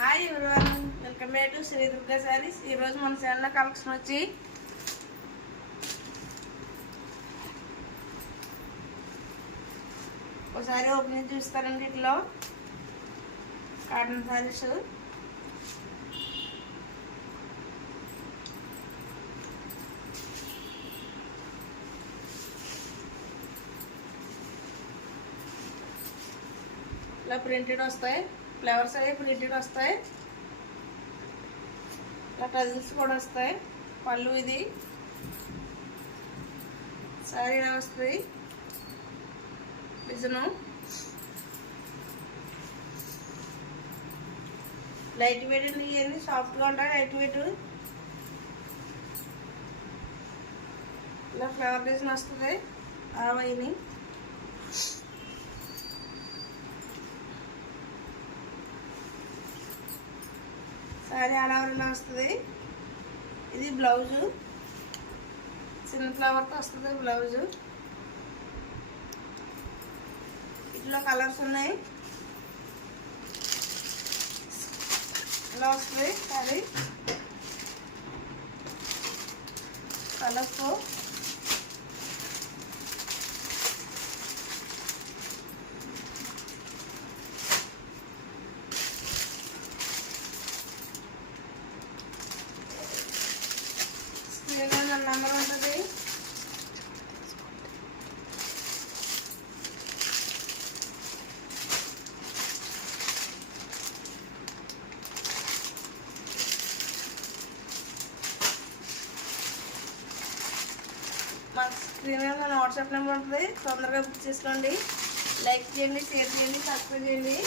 Hi everyone, welcome back to Sri Durga sarees. ఈరోజు మన ఛానల్లో కలెక్షన్ వచ్చి ఒకసారి ఓపెనింగ్ చూస్తారండి. ఇట్లో కాటన్ శారీస్ ఇలా ప్రింటెడ్ వస్తాయి. ఫ్లవర్స్ అవి ప్రింటెడ్ వస్తాయి. ఇలా టజిల్స్ కూడా వస్తాయి. పళ్ళు ఇది శారీ ఇలా వస్తుంది. డిజైను లైట్ వెయిట్ అండి. ఇవన్నీ సాఫ్ట్గా ఉంటాయి. లైట్ వెయిట్ ఇలా ఫ్లవర్ డిజైన్ వస్తుంది. ఆవైని శారీ ఆడవరిలా వస్తుంది. ఇది బ్లౌజు, చిన్న ఫ్లవర్తో వస్తుంది బ్లౌజు. ఇట్లా కలర్స్ ఉన్నాయి. ఇలా వస్తుంది శారీ కలర్స్తో. స్క్రీన్ నెంబర్ ఉంటుంది. మా స్క్రీన్ మీద మన వాట్సాప్ నెంబర్ ఉంటుంది. తొందరగా బుక్ చేసుకోండి. లైక్ చేయండి, షేర్ చేయండి, సబ్స్క్రైబ్ చేయండి.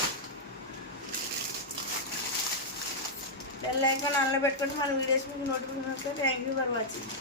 బెల్ ఐకాన్ ఆన్లో పెట్టుకుంటే మన వీడియోస్ మీకు నోటిఫికేషన్ వస్తాయి. Thank you for watching.